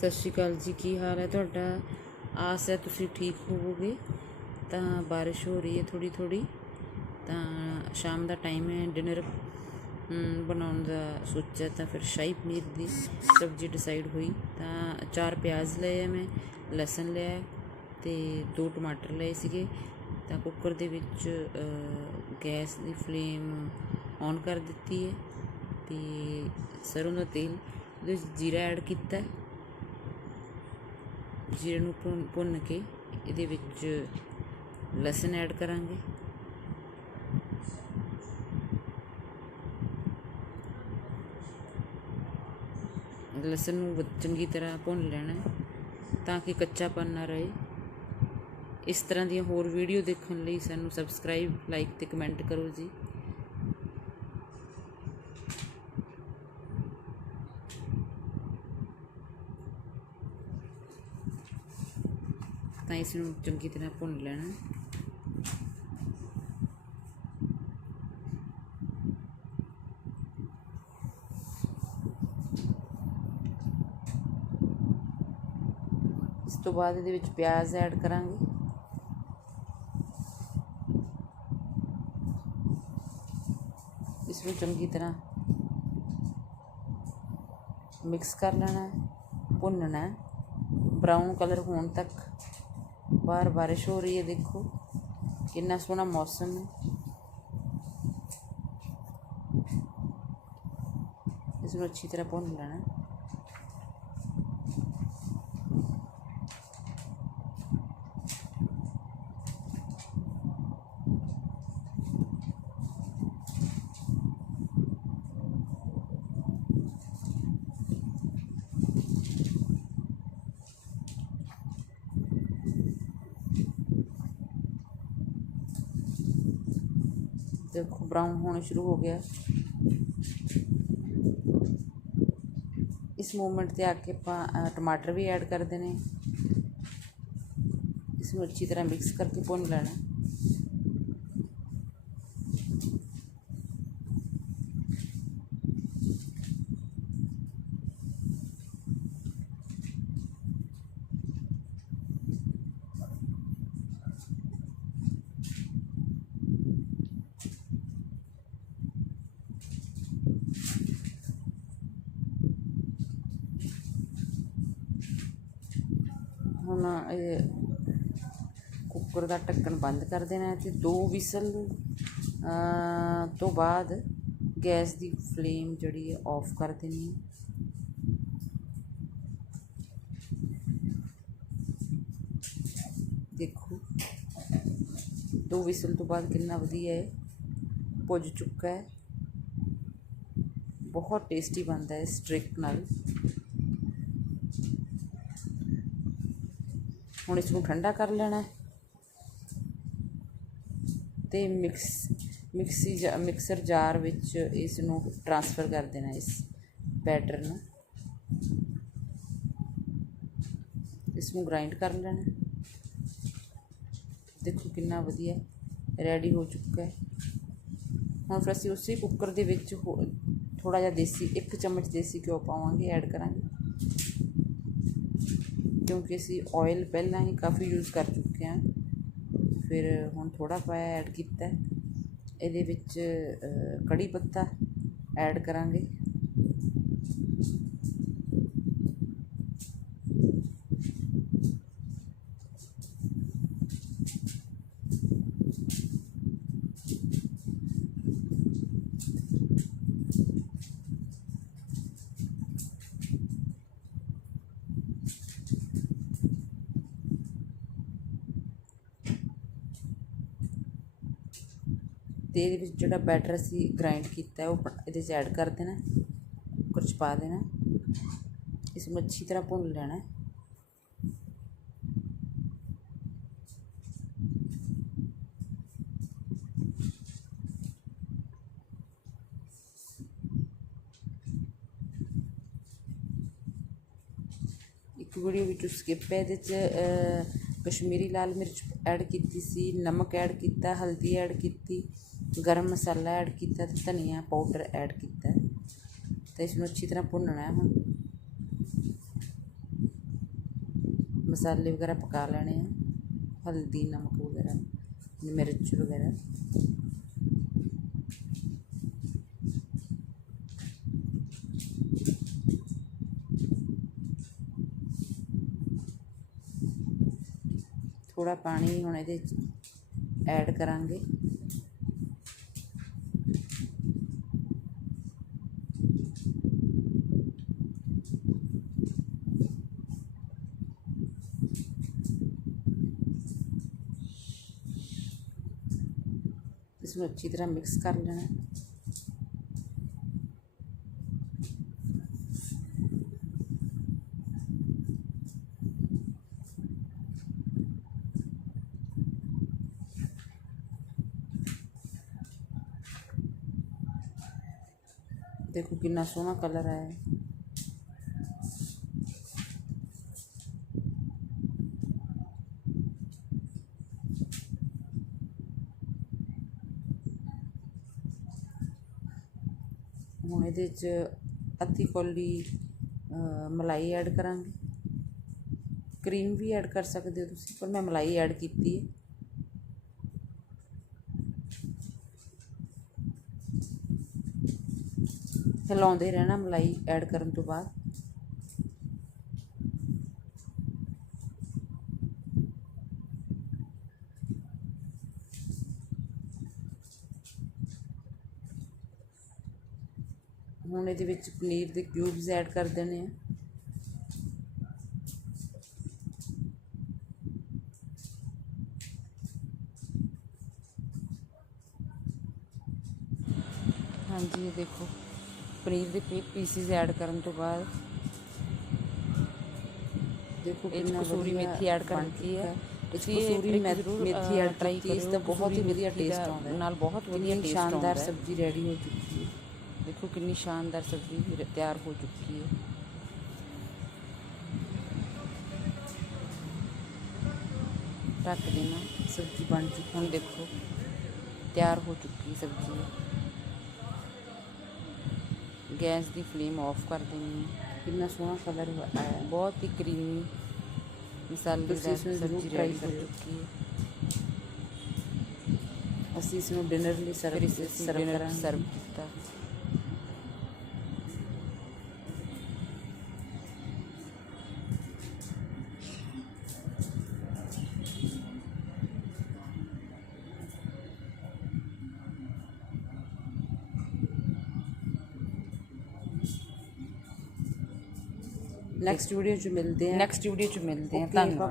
ਸਤਿ ਸ਼੍ਰੀ ਅਕਾਲ ਜੀ, ਕੀ ਹਾਲ ਹੈ ਤੁਹਾਡਾ? ਆਸ ਹੈ ਤੁਸੀਂ ਠੀਕ ਹੋਵੋਗੇ? ਤਾਂ ਬਾਰਿਸ਼ ਹੋ ਰਹੀ ਹੈ ਥੋੜੀ ਥੋੜੀ ਤਾਂ ਸ਼ਾਮ ਦਾ ਟਾਈਮ ਹੈ ਡਿਨਰ ਬਣਾਉਣ ਦਾ ਸੋਚਿਆ ਤਾਂ ਫਿਰ ਸ਼ਾਹੀ ਪਨੀਰ ਦੀ ਸਬਜ਼ੀ ਡਿਸਾਈਡ ਹੋਈ। ਤਾਂ ਚਾਰ ਪਿਆਜ਼ ਲਏ ਮੈਂ, ਲਸਣ ਲਿਆ ਹੈ ਤੇ ਦੋ ਟਮਾਟਰ ਲਏ ਸੀਗੇ। ਤਾਂ ਕੁੱਕਰ ਦੇ ਵਿੱਚ ਗੈਸ ਦੀ ਫਲੇਮ ਔਨ ਕਰ ਦਿੱਤੀ ਹੈ ਤੇ ਸਰੋਂ ਦਾ ਤੇਲ, ਉਹਦੇ ਵਿੱਚ ਜੀਰਾ ਐਡ ਕੀਤਾ ਜੀਰੇ ਨੂੰ ਭੁੰਨ ਭੁੰਨ ਕੇ ਇਹਦੇ ਵਿੱਚ ਲਸਣ ਐਡ ਕਰਾਂਗੇ। ਲਸਣ ਨੂੰ ਚੰਗੀ ਤਰ੍ਹਾਂ ਭੁੰਨ ਲੈਣਾ ਤਾਂ ਕਿ ਕੱਚਾਪਨ ਨਾ ਰਹੇ। ਇਸ ਤਰ੍ਹਾਂ ਦੀਆਂ ਹੋਰ ਵੀਡੀਓ ਦੇਖਣ ਲਈ ਸਾਨੂੰ ਸਬਸਕ੍ਰਾਈਬ ਲਾਈਕ ਤੇ ਕਮੈਂਟ ਕਰੋ ਜੀ। ਤਾਂ ਇਸ ਨੂੰ ਚੰਗੀ ਤਰ੍ਹਾਂ ਭੁੰਨ ਲੈਣਾ। ਇਸ ਤੋਂ ਬਾਅਦ ਇਹਦੇ ਵਿੱਚ ਪਿਆਜ਼ ਐਡ ਕਰਾਂਗੇ। ਇਸ ਨੂੰ ਚੰਗੀ ਤਰ੍ਹਾਂ ਮਿਕਸ ਕਰ ਲੈਣਾ, ਭੁੰਨਣਾ। ਬਰਾਊਨ ਕਲਰ ਹੋਣ ਤੱਕ ਬਾਹਰ ਬਾਰਿਸ਼ ਹੋ ਰਹੀ ਹੈ, ਦੇਖੋ। ਕਿੰਨਾ ਸੋਹਣਾ ਮੌਸਮ ਹੈ। ਇਸ ਨੂੰ ਅੱਛੀ ਤਰ੍ਹਾਂ ਭੁੰਨ ਲੈਣਾ। ਹੈ। ਦੇਖੋ ਬਰਾਊਨ ਹੋਣਾ ਸ਼ੁਰੂ ਹੋ ਗਿਆ ਇਸ ਮੂਮੈਂਟ ਤੇ ਆ ਕੇ ਆਪਾਂ ਅ, ਟਮਾਟਰ ਵੀ ਐਡ ਕਰ ਦੇਣੇ ਇਸ ਨੂੰ ਅੱਛੀ ਹੁਣ ਇਹ ਕੁੱਕਰ ਦਾ ਢੱਕਣ ਬੰਦ ਕਰ ਦੇਣਾ ਹੈ ਤੇ ਦੋ ਵਿਸਲ ਅ, ਤੋਂ ਬਾਅਦ ਗੈਸ ਦੀ ਫਲੇਮ ਜਿਹੜੀ ਹੈ ਆਫ ਕਰ ਦੇਣੀ ਹੈ। ਦੇਖੋ ਦੋ ਵਿਸਲ ਤੋਂ ਬਾਅਦ ਕਿੰਨਾ ਵਧੀਆ ਹੈ ਭੁੱਜ ਚੁੱਕਾ ਹੈ। ਬਹੁਤ ਟੇਸਟੀ ਬਣਦਾ ਹੈ ਇਸ ਟ੍ਰਿਕ ਨਾਲ। ਹੁਣ ਇਸ ਨੂੰ ਠੰਡਾ ਕਰ ਲੈਣਾ ਹੈ। ਤੇ ਮਿਕਸ, ਮਿਕਸੀ ਜਾ- ਮਿਕਸਰ ਜਾਰ ਵਿੱਚ ਇਸ ਨੂੰ ਟ੍ਰਾਂਸਫਰ ਕਰ ਦੇਣਾ ਇਸ ਬੈਟਰ ਨੂੰ। ਇਸ ਨੂੰ ਗ੍ਰਾਈਂਡ ਕਰ ਲੈਣਾ ਦੇਖੋ ਕਿੰਨਾ ਵਧੀਆ ਰੈਡੀ ਹੋ ਚੁੱਕਾ ਹੈ। ਹੁਣ ਫਿਰ ਅਸੀਂ ਉਸੇ ਕੁੱਕਰ ਦੇ ਵਿੱਚ ਥੋੜਾ ਜਿਹਾ ਦੇਸੀ, ਇੱਕ ਚਮਚ ਦੇਸੀ ਘਿਓ ਪਾਵਾਂਗੇ ਐਡ ਕਰਾਂਗੇ। ਕਿਉਂਕਿ ਅਸੀਂ ਆਇਲ ਪਹਿਲਾਂ ਹੀ ਕਾਫੀ ਯੂਜ਼ ਕਰ ਚੁੱਕੇ ਹਾਂ। ਫਿਰ ਹੁਣ ਥੋੜਾ ਪਾਇਆ ਐਡ ਕੀਤਾ। ਇਹਦੇ ਵਿੱਚ ਕੜੀ ਪੱਤਾ ਐਡ ਕਰਾਂਗੇ। ਤੇ ਇਹਦੇ ਵਿੱਚ ਜਿਹੜਾ ਬੈਟਰ ਅਸੀਂ ਗ੍ਰਾਈਂਡ ਕੀਤਾ ਉਹ ਇਹਦੇ 'ਚ ਐਡ ਕਰ ਦੇਣਾ ਕੁੱਕਰ 'ਚ ਪਾ ਦੇਣਾ ਇਸ ਨੂੰ ਅੱਛੀ ਤਰ੍ਹਾਂ ਭੁੰਨ ਲੈਣਾ ਹੈ। ਇੱਕ ਵੀਡੀਓ ਵਿੱਚ ਸਕਿਪ ਹੈ, ਇਹਦੇ 'ਚ ਕਸ਼ਮੀਰੀ ਲਾਲ ਮਿਰਚ ਐਡ ਕੀਤੀ ਸੀ, ਨਮਕ ਐਡ ਕੀਤਾ, ਹਲਦੀ ਐਡ ਕੀਤੀ। ਗਰਮ ਮਸਾਲਾ ਐਡ ਕੀਤਾ ਤੇ ਧਨੀਆ ਪਾਊਡਰ ਐਡ ਕੀਤਾ। ਤੇ ਇਸ ਨੂੰ ਅੱਛੀ ਤਰ੍ਹਾਂ ਭੁੰਨਣਾ ਹੈ ਹੁਣ। ਮਸਾਲੇ ਵਗੈਰਾ ਪਕਾ ਲੈਣੇ ਆ। ਹਲਦੀ, ਨਮਕ ਵਗੈਰਾ, ਮਿਰਚ ਵਗੈਰਾ। ਥੋੜਾ ਪਾਣੀ ਹੁਣ ਇਹਦੇ ਵਿੱਚ ਐਡ ਕਰਾਂਗੇ। ਇਸ ਨੂੰ ਅੱਛੀ ਤਰ੍ਹਾਂ ਮਿਕਸ ਕਰ ਲੈਣਾ। ਦੇਖੋ ਕਿੰਨਾ ਸੋਹਣਾ ਕਲਰ ਆਇਆ। ਹੈ ਹੁਣ ਇਹਦੇ 'ਚ ਅੱਧੀ ਕੌਲੀ ਅ, ਮਲਾਈ ਐਡ ਕਰਾਂਗੇ। ਕਰੀਮ ਵੀ ਐਡ ਕਰ ਸਕਦੇ ਹੋ ਤੁਸੀਂ ਪਰ ਮੈਂ ਮਲਾਈ ਐਡ ਕੀਤੀ ਹੈ। ਹਿਲਾਉਂਦੇ ਰਹਿਣਾ ਮਲਾਈ ਐਡ ਕਰਨ ਤੋਂ ਬਾਅਦ। ਹੁਣ ਇਹਦੇ ਵਿੱਚ ਪਨੀਰ ਦੇ ਕਿਊਬਸ ਐਡ ਕਰ ਦੇਣੇ ਆ ਹਾਂਜੀ ਇਹ ਦੇਖੋ ਪਨੀਰ ਦੇ ਪੀਸਿਸ ਐਡ ਕਰਨ ਤੋਂ ਬਾਅਦ ਦੇਖੋ ਕਿੰਨਾ ਕਸੂਰੀ ਮੇਥੀ ਐਡ ਕਰ ਬਣ ਦਿੱਤੀ ਹੈ। ਤੁਸੀਂ ਕਸੂਰੀ ਮੇਥੀ ਐਡ try ਕੀਤੀ ਇਸ ਦਾ। ਬਹੁਤ ਹੀ ਵਧੀਆ ਟੇਸਟ ਆਉਂਦਾ ਨਾਲ ਬਹੁਤ ਵਧੀਆ ਸ਼ਾਨਦਾਰ ਆਉਂਦਾ ਹੈ। ਸਬਜ਼ੀ ਰੈਡੀ ਹੋ ਚੁੱਕੀ ਹੈ ਦੇਖੋ ਕਿੰਨੀ ਸ਼ਾਨਦਾਰ ਸਬਜ਼ੀ ਰ- ਤਿਆਰ ਹੋ ਚੁੱਕੀ ਹੈ ਢੱਕ ਦੇਣਾ ਸਬਜ਼ੀ ਬਣ ਚੁੱਕੀ ਹੁਣ ਦੇਖੋ ਤਿਆਰ ਹੋ ਚੁੱਕੀ ਸਬਜ਼ੀ ਗੈਸ ਦੀ ਫਲੇਮ ਆਫ ਕਰ ਦੇਣੀ ਹੈ ਕਿੰਨਾ ਸੋਹਣਾ ਕਲਰ ਆਇਆ ਹੈ। ਬਹੁਤ ਹੀ ਕਰੀਮੀ ਮਸਾਲੇਦਾਰ ਤੁਸੀਂ ਇਸ ਨੂੰ ਜ਼ਰੂਰ ਸਬਜ਼ੀ try ਰੈਡੀ ਹੋ ਕਰਿਓ। ਚੁੱਕੀ ਹੈ ਅਸੀਂ ਇਸ ਨੂੰ ਡਿਨਰ ਲਈ ਫਿਰ ਸਰਵ ਇਸ ਅਸੀਂ ਸਰਵ ਡਿਨਰ ਕਰਾਂਗੇ ਸਰਵ ਕੀਤਾ ਨੈਕਸਟ ਵੀਡੀਓ 'ਚ ਮਿਲਦੇ ਹਾਂ ਨੈਕਸਟ ਵੀਡੀਓ ਚ ਮਿਲਦੇ Okay, ਧੰਨਵਾਦ.